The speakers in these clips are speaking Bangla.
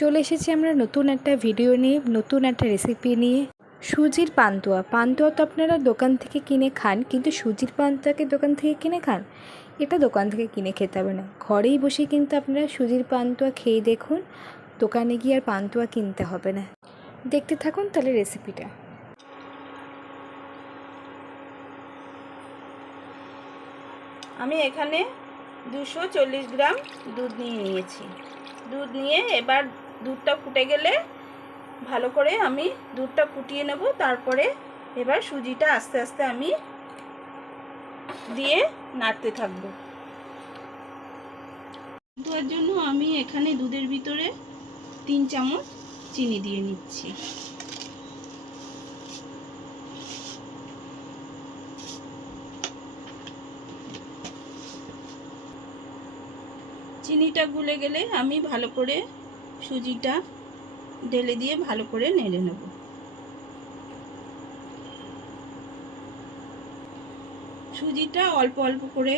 চলে এসেছি আমরা নতুন একটা ভিডিও নিয়ে, নতুন একটা রেসিপি নিয়ে। সুজির পান্তুয়া। পান্তুয়া তো আপনারা দোকান থেকে কিনে খান, কিন্তু সুজির পান্তুয়াকে দোকান থেকে কিনে খান? এটা দোকান থেকে কিনে খেতে হবে না, ঘরেই বসে কিন্তু আপনারা সুজির পান্তুয়া খেয়ে দেখুন। দোকানে গিয়ে আর পান্তুয়া কিনতে হবে না। দেখতে থাকুন তাহলে রেসিপিটা। আমি এখানে 240 গ্রাম দুধ নিয়েছি। দুধ নিয়ে এবার দুধটা ফুটে গেলে ভালো করে আমি দুধটা ফুটিয়ে নেব। তারপরে এবার সুজিটা আস্তে আস্তে আমি দিয়ে নাড়তে থাকব। দুধের জন্য আমি এখানে দুধের ভিতরে 3 চামচ চিনি দিয়ে নিচ্ছি। চিনিটা গুলে গেলে আমি ভালো করে সুজিটা ঢেলে দিয়ে ভালো করে নেড়ে নেব। সুজিটা অল্প অল্প করে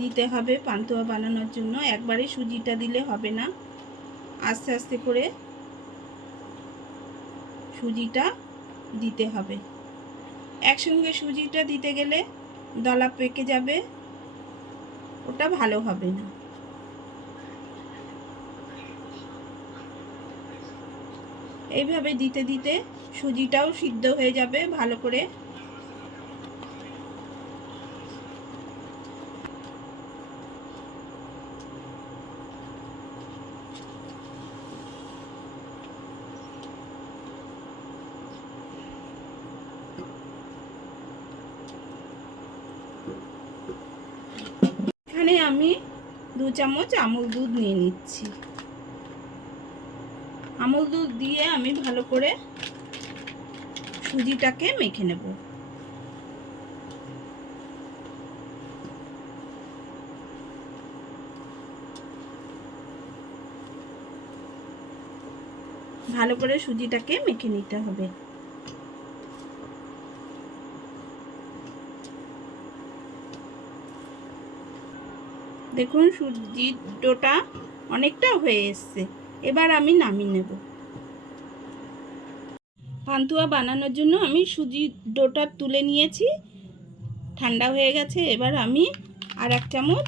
দিতে হবে পান্তুয়া বানানোর জন্য, একবারে সুজিটা দিলে হবে না। আস্তে আস্তে করে সুজিটা দিতে হবে। একসঙ্গে সুজিটা দিতে গেলে দলা পেকে যাবে, ওটা ভালো হবে না। এইভাবে দিতে দিতে সুজিটাও সিদ্ধ হয়ে যাবে ভালো করে। এখানে আমি 2 চামচ আমুল দুধ নিয়ে নিচ্ছি। আমুল দুধ দিয়ে আমি ভালো করে সুজিটাকে মেখে নেব। ভালো করে সুজিটাকে মেখে নিতে হবে। দেখুন সুজির ডোটা অনেকটা হয়ে এসছে, এবার আমি নামিয়ে নেব। পান্তুয়া বানানোর জন্য আমি সুজির ডোটা তুলে নিয়েছি, ঠান্ডা হয়ে গেছে। এবার আমি আর 1 চামচ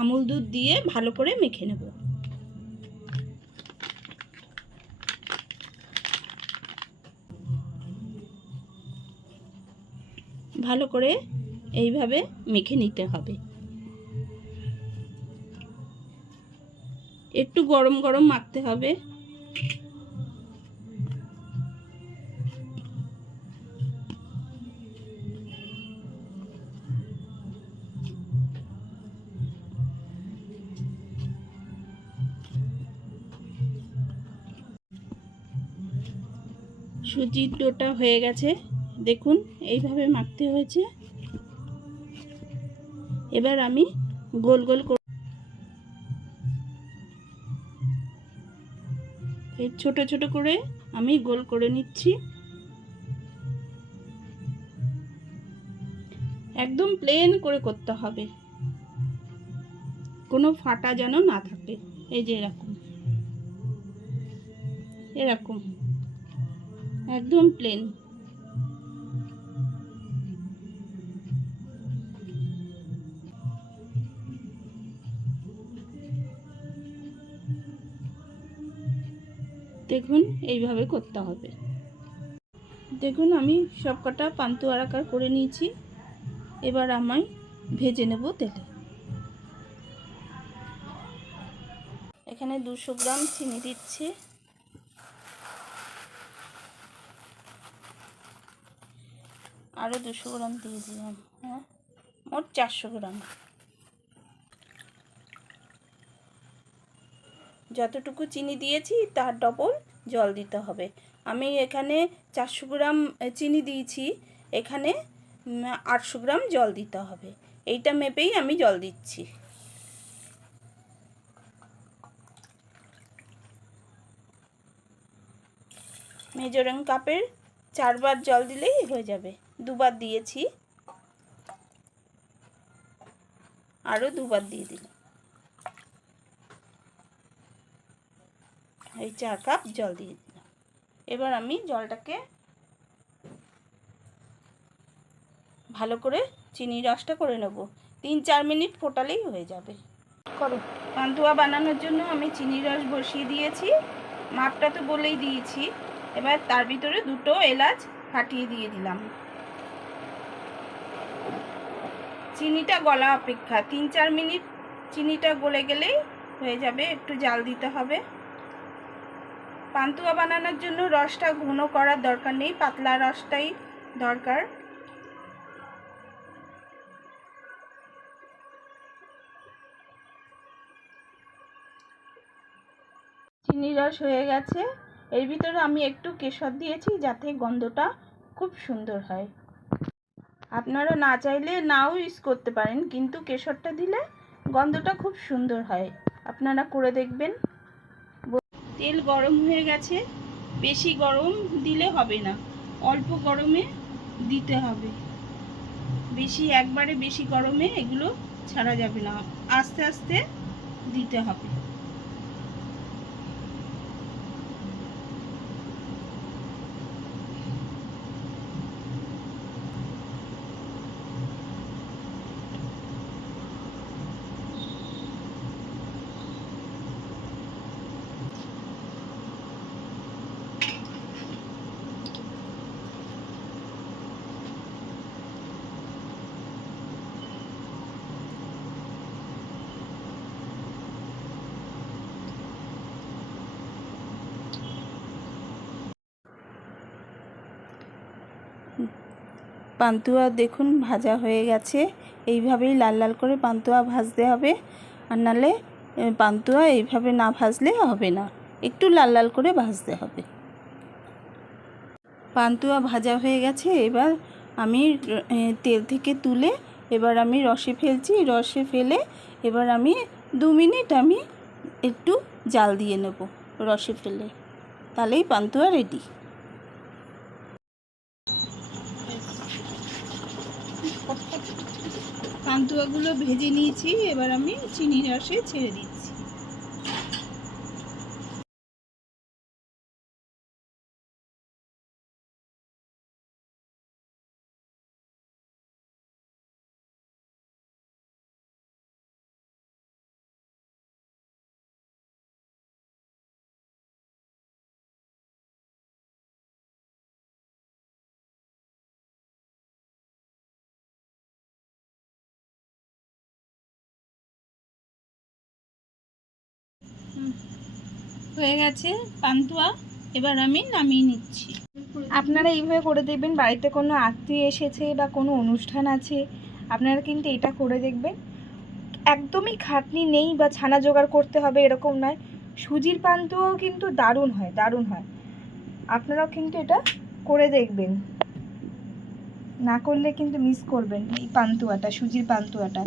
আমুল দুধ দিয়ে ভালো করে মেখে নেব। ভালো করে এইভাবে মেখে নিতে হবে। একটু গরম গরম মাখতে হবে। সুজির ডোটা হয়ে গেছে, দেখুন এইভাবে মাখতে হয়েছে। এবার আমি গোল গোল ছোট ছোট করে আমি গোল করে নিচ্ছি। একদম প্লেন করে করতে হবে, কোনো ফাটা যেন না থাকে। এই যে এরকম এরকম একদম প্লেন। দেখুন এইভাবে করতে হবে। দেখুন আমি সবকটা পান্তুয়ার আকার করে নিয়েছি। এবার আমি ভেজে নেব তেলে। এখানে 200 গ্রাম চিনি দিচ্ছি। আরও 200 গ্রাম দিয়ে দিলাম, হ্যাঁ মোট 400 গ্রাম। যতটুকু চিনি দিয়েছি তার ডবল জল দিতে হবে। আমি এখানে 400 গ্রাম চিনি দিয়েছি, এখানে 800 গ্রাম জল দিতে হবে। এইটা মেপেই আমি জল দিচ্ছি। মেজারিং কাপের 4 বার জল দিলেই হয়ে যাবে। 2 বার দিয়েছি, আরও 2 বার দিয়ে দিলাম। এই 4 কাপ জল দিয়ে দিলাম। এবার আমি জলটাকে ভালো করে চিনি রসটা করে নেব। 3-4 মিনিট ফোটালেই হয়ে যাবে। করো। পান্তুয়া বানানোর জন্য আমি চিনি রস বসিয়ে দিয়েছি, মাপটা তো বলেই দিয়েছি। এবার তার ভিতরে 2টো এলাচ ফাটিয়ে দিয়ে দিলাম। চিনিটা গলা অপেক্ষা 3-4 মিনিট চিনিটা গলে গেলেই হয়ে যাবে। একটু জাল দিতে হবে। পান্তুয়া বানানোর জন্য রসটা ঘন করার দরকার নেই, পাতলা রসটাই দরকার। চিনি রস হয়ে গেছে। এর ভিতরে আমি একটু কেশর দিয়েছি যাতে গন্ধটা খুব সুন্দর হয়। আপনারা না চাইলে নাও ইউজ করতে পারেন, কিন্তু কেশরটা দিলে গন্ধটা খুব সুন্দর হয়। আপনারা করে দেখবেন। তেল গরম হয়ে গেছে। বেশি গরম দিলে হবে না, অল্প গরমে দিতে হবে। একবারে বেশি গরমে এগুলো ছাড়া যাবে না, আস্তে আস্তে দিতে হবে। পান্তুয়া দেখুন ভাজা হয়ে গেছে। এইভাবেই লাল লাল করে পান্তুয়া ভাজতে হবে, আর নালে পান্তুয়া এইভাবে না ভাজলে হবে না, একটু লাল লাল করে ভাজতে হবে। পান্তুয়া ভাজা হয়ে গেছে। এবার আমি তেল থেকে তুলে এবার আমি রসে ফেলছি। রসে ফেলে এবার আমি 2 মিনিট আমি একটু জাল দিয়ে নেব রসে ফেলে, তাহলেই পান্তুয়া রেডি। পান্তুয়াগুলো ভেজে নিয়েছি, এবার আমি চিনি রসে ছেড়ে দিচ্ছি। হয়ে গেছে পান্তুয়া, এবার আমি নামিয়ে নিচ্ছি। আপনারা এইভাবে করে দেখবেন, বাড়িতে কোনো আত্মীয় এসেছে বা কোনো অনুষ্ঠান আছে, আপনারা কিন্তু এটা করে দেখবেন। একদমই খাটনি নেই বা ছানা জোগাড় করতে হবে এরকম নয়। সুজির পান্তুয়াও কিন্তু দারুণ হয়, দারুণ হয়। আপনারাও কিন্তু এটা করে দেখবেন, না করলে কিন্তু মিস করবেন এই পান্তুয়াটা, সুজির পান্তুয়াটা।